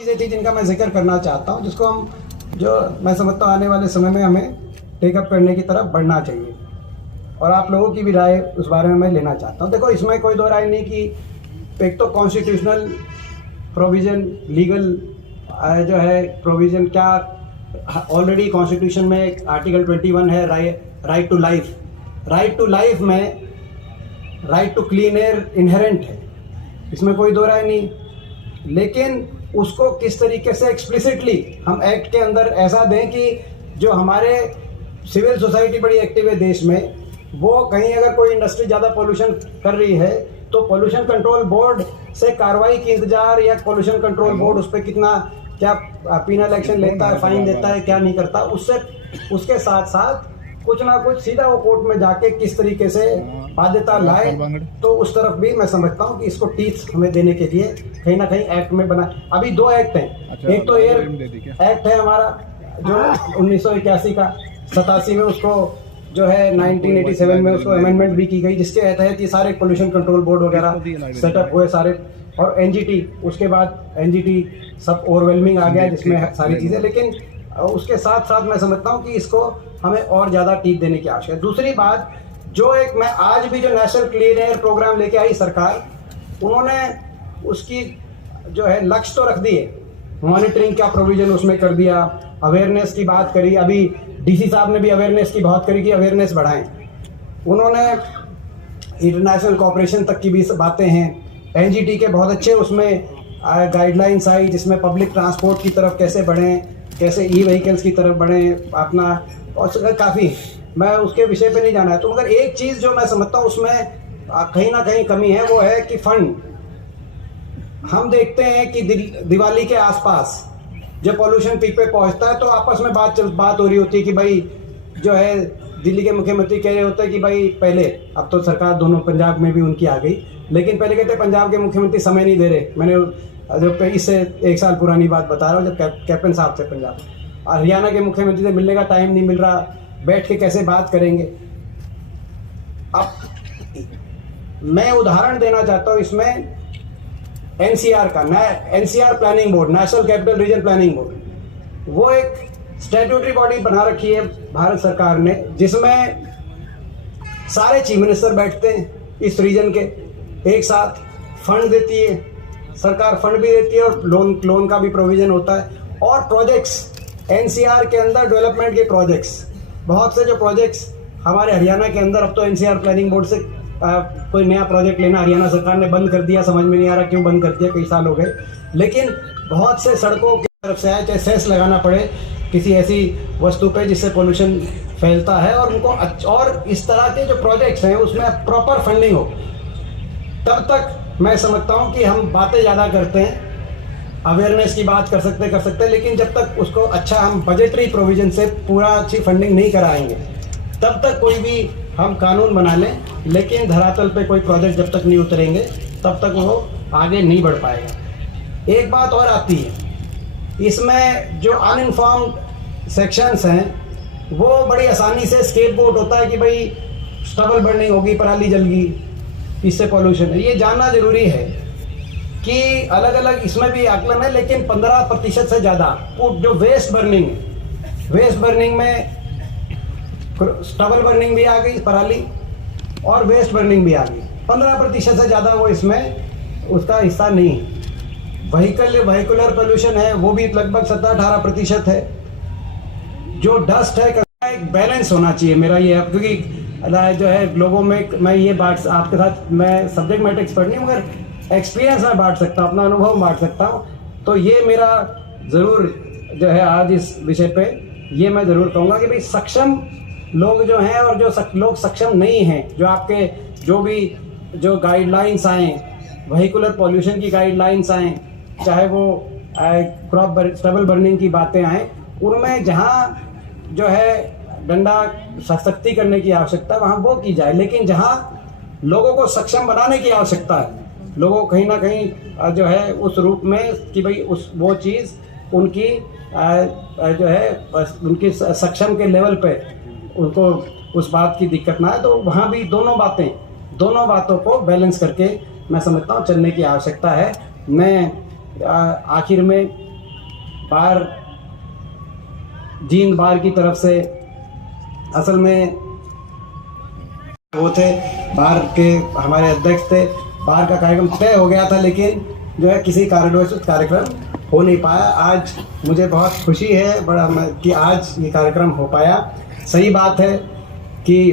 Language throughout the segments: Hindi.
चीज़ें थी जिनका मैं जिक्र करना चाहता हूँ, जिसको हम जो मैं समझता हूँ आने वाले समय में हमें टेकअप करने की तरफ बढ़ना चाहिए और आप लोगों की भी राय उस बारे में मैं लेना चाहता हूँ। देखो, इसमें कोई दो राय नहीं कि एक तो कॉन्स्टिट्यूशनल प्रोविज़न, लीगल जो है प्रोविज़न, क्या ऑलरेडी कॉन्स्टिट्यूशन में एक आर्टिकल 21 है, right to life. Right to life में right to clean air inherent है, इसमें कोई दो राय नहीं। लेकिन उसको किस तरीके से एक्सप्लिसिटली हम एक्ट के अंदर ऐसा दें कि जो हमारे सिविल सोसाइटी बड़ी एक्टिव है देश में, वो कहीं अगर कोई इंडस्ट्री ज़्यादा पोल्यूशन कर रही है तो पोल्यूशन कंट्रोल बोर्ड से कार्रवाई की इंतजार, या पोल्यूशन कंट्रोल बोर्ड उस पर कितना क्या पीनल एक्शन लेता है, फाइन देता है, क्या नहीं करता, उसके साथ साथ कुछ ना कुछ सीधा वो कोर्ट में जाके किस तरीके से बाध्यता लाए, तो उस तरफ भी मैं समझता हूँ कि इसको टीथ हमें देने के लिए कहीं ना कहीं एक्ट में बना। अभी दो एक्ट हैं, एक तो एयर एक्ट है हमारा जो 1981 का, 87 में उसको जो है 1987 में उसको अमेंडमेंट भी की गई, जिसके तहत ये सारे पोल्यूशन कंट्रोल बोर्ड वगैरह सेटअप हुए सारे, और एनजीटी, उसके बाद एनजीटी सब ओवरवेलमिंग आ गया जिसमें सारी चीज़ें। लेकिन उसके साथ साथ मैं समझता हूँ कि इसको हमें और ज़्यादा टीथ देने की आवश्यकता है। दूसरी बात, जो एक मैं आज भी जो नेशनल क्लीन एयर प्रोग्राम लेके आई सरकार, उन्होंने उसकी जो है लक्ष्य तो रख दिए, मॉनिटरिंग का प्रोविजन उसमें कर दिया, अवेयरनेस की बात करी, अभी डीसी साहब ने भी अवेयरनेस की बहुत करी कि अवेयरनेस बढ़ाएं। उन्होंने इंटरनेशनल कोऑपरेशन तक की भी बातें हैं, एनजीटी के बहुत अच्छे उसमें गाइडलाइंस आई, जिसमें पब्लिक ट्रांसपोर्ट की तरफ कैसे बढ़ें, कैसे ई व्हीकल्स की तरफ बढ़ें अपना, और काफ़ी मैं उसके विषय पे नहीं जाना है। तो मगर एक चीज़ जो मैं समझता हूँ उसमें कहीं ना कहीं कमी है, वो है कि फंड। हम देखते हैं कि दिवाली के आसपास जब पॉल्यूशन पीक पे पहुंचता है तो आपस में बात हो रही होती है कि भाई जो है दिल्ली के मुख्यमंत्री कह रहे होते हैं कि भाई पहले, अब तो सरकार दोनों पंजाब में भी उनकी आ गई, लेकिन पहले कहते पंजाब के मुख्यमंत्री समय नहीं दे रहे। मैंने जो इससे 1 साल पुरानी बात बता रहा हूँ, जब कैप्टन साहब थे पंजाब, और हरियाणा के मुख्यमंत्री से मिलने का टाइम नहीं मिल रहा, बैठ के कैसे बात करेंगे। अब मैं उदाहरण देना चाहता हूँ इसमें एनसीआर का, NCR planning board, national capital region planning board, वो एक स्टैट्यूटरी बॉडी बना रखी है भारत सरकार ने, जिसमें सारे चीफ मिनिस्टर बैठते हैं इस रीजन के, एक साथ फंड देती है सरकार, फंड भी देती है और लोन का भी प्रोविजन होता है। और प्रोजेक्ट्स एनसीआर के अंदर, डेवलपमेंट के प्रोजेक्ट्स, बहुत से जो प्रोजेक्ट्स हमारे हरियाणा के अंदर, अब तो एनसीआर प्लानिंग बोर्ड से कोई नया प्रोजेक्ट लेना हरियाणा सरकार ने बंद कर दिया, समझ में नहीं आ रहा क्यों बंद कर दिया, कई साल हो गए। लेकिन बहुत से सड़कों की तरफ से आए, चाहे सेस लगाना पड़े किसी ऐसी वस्तु पे जिससे पोल्यूशन फैलता है, और उनको और इस तरह के जो प्रोजेक्ट्स हैं उसमें प्रॉपर फंडिंग हो, तब तक मैं समझता हूँ कि हम बातें ज़्यादा करते हैं, अवेयरनेस की बात कर सकते हैं, लेकिन जब तक उसको अच्छा हम बजटरी प्रोविजन से पूरा अच्छी फंडिंग नहीं कराएंगे, तब तक कोई भी हम कानून बना लें, लेकिन धरातल पे कोई प्रोजेक्ट जब तक नहीं उतरेंगे तब तक वो आगे नहीं बढ़ पाएगा। एक बात और आती है, इसमें जो अनइन्फॉर्म्ड सेक्शंस हैं वो बड़ी आसानी से स्केपगोट होता है कि भाई स्टबल बर्निंग होगी, पराली जल गई, इससे पॉल्यूशन है। ये जानना जरूरी है कि अलग अलग इसमें भी आकलन है, लेकिन 15% से ज़्यादा जो वेस्ट बर्निंग है, वेस्ट बर्निंग में स्टबल बर्निंग भी आ गई, पराली, और वेस्ट बर्निंग भी आ गई, 15% से ज़्यादा वो इसमें उसका हिस्सा नहीं है। व्हीकुलर पोल्यूशन है वो भी लगभग 17-18% है। जो डस्ट है, एक बैलेंस होना चाहिए मेरा ये है, क्योंकि जो है लोगों में मैं ये बात आपके साथ, मैं सब्जेक्ट मैटर एक्सपर्ट नहीं हूँ मगर एक्सपीरियंस मैं बांट सकता हूँ, अपना अनुभव बांट सकता हूँ। तो ये मेरा ज़रूर जो है आज इस विषय पे ये मैं ज़रूर कहूँगा कि भाई सक्षम लोग जो हैं और जो लोग सक्षम नहीं हैं, जो आपके जो भी जो गाइडलाइंस आएँ, व्हीकुलर पॉल्यूशन की गाइडलाइंस आएँ, चाहे वो स्टबल बर्निंग की बातें आएँ, उनमें जहाँ जो है डंडा सख्ती करने की आवश्यकता है वहाँ वो की जाए, लेकिन जहाँ लोगों को सक्षम बनाने की आवश्यकता है, लोगों को कहीं ना कहीं जो है उस रूप में कि भाई वो चीज़ उनकी जो है उनकी सक्षम के लेवल पे उनको उस बात की दिक्कत ना है, तो वहाँ भी दोनों बातों को बैलेंस करके मैं समझता हूँ चलने की आवश्यकता है। मैं आखिर में बार जींद बार की तरफ से असल में वो थे बार के हमारे अध्यक्ष थे। बार का कार्यक्रम तय हो गया था, लेकिन जो है किसी कारणवश कार्यक्रम हो नहीं पाया। आज मुझे बहुत खुशी है कि आज ये कार्यक्रम हो पाया। सही बात है कि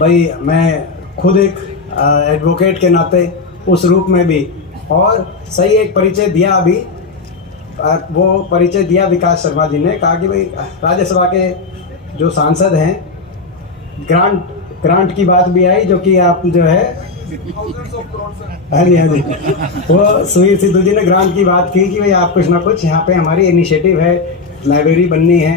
भाई मैं खुद एक एडवोकेट के नाते उस रूप में भी, और सही एक परिचय दिया अभी, वो परिचय दिया विकास शर्मा जी ने, कहा कि भाई राज्यसभा के जो सांसद हैं, ग्रांट की बात भी आई, जो कि आप जो है हाँ जी वो सुनील सिद्धू जी ने ग्रांट की बात की कि भाई आप कुछ ना कुछ यहाँ पे हमारी इनिशिएटिव है, लाइब्रेरी बननी है।